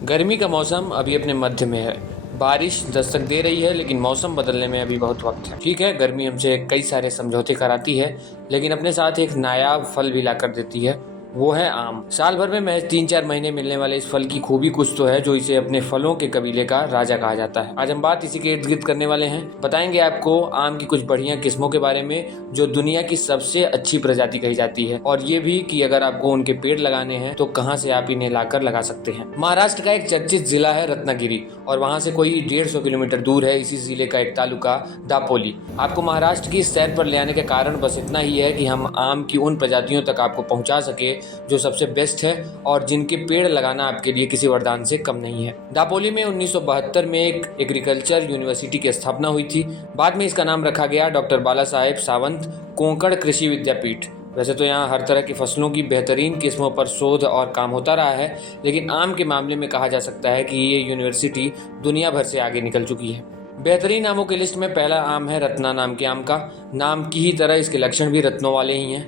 गर्मी का मौसम अभी अपने मध्य में है। बारिश दस्तक दे रही है, लेकिन मौसम बदलने में अभी बहुत वक्त है। ठीक है, गर्मी हमसे कई सारे समझौते कराती है, लेकिन अपने साथ एक नायाब फल भी ला कर देती है, वो है आम। साल भर में महज 3-4 महीने मिलने वाले इस फल की खूबी कुछ तो है जो इसे अपने फलों के कबीले का राजा कहा जाता है। आज हम बात इसी के इर्द गिर्द करने वाले हैं। बताएंगे आपको आम की कुछ बढ़िया किस्मों के बारे में जो दुनिया की सबसे अच्छी प्रजाति कही जाती है, और ये भी कि अगर आपको उनके पेड़ लगाने हैं तो कहाँ से आप इन्हें लाकर लगा सकते हैं। महाराष्ट्र का एक चर्चित जिला है रत्नागिरी, और वहाँ से कोई 150 किलोमीटर दूर है इसी जिले का एक तालुका दापोली। आपको महाराष्ट्र की सैर पर ले आने का कारण बस इतना ही है कि हम आम की उन प्रजातियों तक आपको पहुँचा सके जो सबसे बेस्ट है और जिनके पेड़ लगाना आपके लिए किसी वरदान से कम नहीं है। दापोली में 1972 में एक एग्रीकल्चर यूनिवर्सिटी की स्थापना हुई थी। बाद में इसका नाम रखा गया डॉक्टर बाला साहेब सावंत कोंकण कृषि विद्यापीठ। वैसे तो यहाँ हर तरह की फसलों की बेहतरीन किस्मों पर शोध और काम होता रहा है, लेकिन आम के मामले में कहा जा सकता है कि ये यूनिवर्सिटी दुनिया भर से आगे निकल चुकी है। बेहतरीन आमों की लिस्ट में पहला आम है रत्ना नाम के आम का। नाम की ही तरह इसके लक्षण भी रत्नों वाले ही हैं।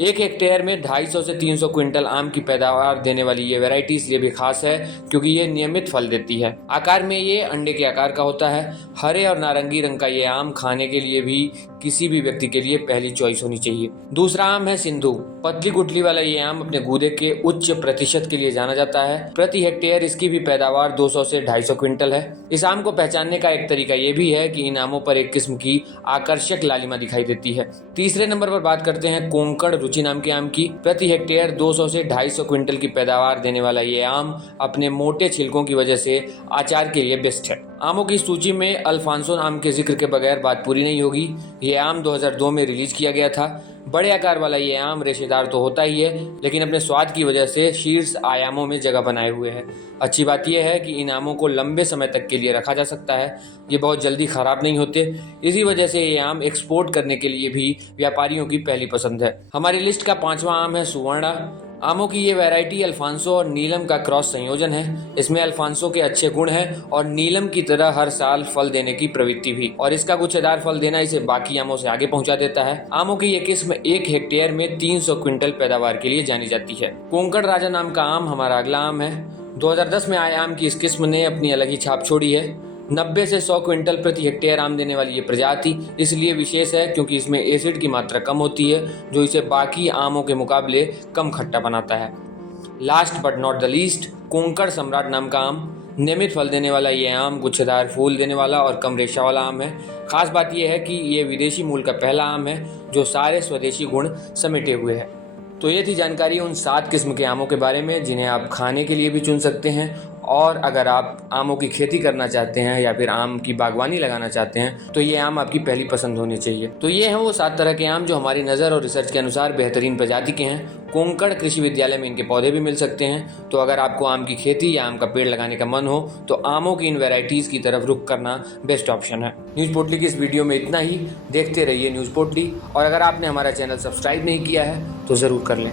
1 हेक्टेयर में 250 से 300 क्विंटल आम की पैदावार देने वाली ये वैरायटी इसलिए भी खास है क्योंकि ये नियमित फल देती है। आकार में ये अंडे के आकार का होता है। हरे और नारंगी रंग का ये आम खाने के लिए भी किसी भी व्यक्ति के लिए पहली चॉइस होनी चाहिए। दूसरा आम है सिंधु। पतली गुठली वाला ये आम अपने गूदे के उच्च प्रतिशत के लिए जाना जाता है। प्रति हेक्टेयर इसकी भी पैदावार 200 से 250 क्विंटल है। इस आम को पहचानने का एक तरीका ये भी है कि इन आमों पर एक किस्म की आकर्षक लालिमा दिखाई देती है। तीसरे नंबर पर बात करते हैं कोंकण रुचि नाम के आम की। प्रति हेक्टेयर 200 से 250 क्विंटल की पैदावार देने वाला ये आम अपने मोटे छिलकों की वजह से अचार के लिए बेस्ट है। आमों की सूची में अल्फांसो आम के जिक्र के बगैर बात पूरी नहीं होगी। ये आम 2002 में रिलीज किया गया था। बड़े आकार वाला ये आम रेशेदार तो होता ही है, लेकिन अपने स्वाद की वजह से शीर्ष आयामों में जगह बनाए हुए है। अच्छी बात यह है कि इन आमों को लंबे समय तक के लिए रखा जा सकता है। ये बहुत जल्दी खराब नहीं होते। इसी वजह से ये आम एक्सपोर्ट करने के लिए भी व्यापारियों की पहली पसंद है। हमारी लिस्ट का 5वां आम है सुवर्णा। आमों की ये वैरायटी अल्फांसो और नीलम का क्रॉस संयोजन है। इसमें अल्फांसो के अच्छे गुण हैं और नीलम की तरह हर साल फल देने की प्रवृत्ति भी, और इसका गुच्छेदार फल देना इसे बाकी आमों से आगे पहुंचा देता है। आमों की ये किस्म 1 हेक्टेयर में 300 क्विंटल पैदावार के लिए जानी जाती है। कोंकण राजा नाम का आम हमारा अगला आम है। 2010 में आए आम की इस किस्म ने अपनी अलग ही छाप छोड़ी है। 90 से 100 क्विंटल प्रति हेक्टेयर आम देने वाली ये प्रजाति इसलिए विशेष है क्योंकि इसमें एसिड की मात्रा कम होती है, जो इसे बाकी आमों के मुकाबले कम खट्टा बनाता है। Last but not the least, Konkan सम्राट नाम का आम। नियमित फल देने वाला ये आम गुच्छेदार फूल देने वाला और कम रेशा वाला आम है। खास बात यह है कि ये विदेशी मूल का पहला आम है जो सारे स्वदेशी गुण समेटे हुए है। तो ये थी जानकारी उन 7 किस्म के आमों के बारे में जिन्हें आप खाने के लिए भी चुन सकते हैं, और अगर आप आमों की खेती करना चाहते हैं या फिर आम की बागवानी लगाना चाहते हैं तो ये आम आपकी पहली पसंद होनी चाहिए। तो ये हैं वो 7 तरह के आम जो हमारी नज़र और रिसर्च के अनुसार बेहतरीन प्रजाति के हैं। कोंकण कृषि विद्यालय में इनके पौधे भी मिल सकते हैं। तो अगर आपको आम की खेती या आम का पेड़ लगाने का मन हो तो आमों की इन वैरायटीज़ की तरफ रुख करना बेस्ट ऑप्शन है। न्यूज़ पोटली की इस वीडियो में इतना ही। देखते रहिए न्यूज़ पोटली, और अगर आपने हमारा चैनल सब्सक्राइब नहीं किया है तो ज़रूर कर लें।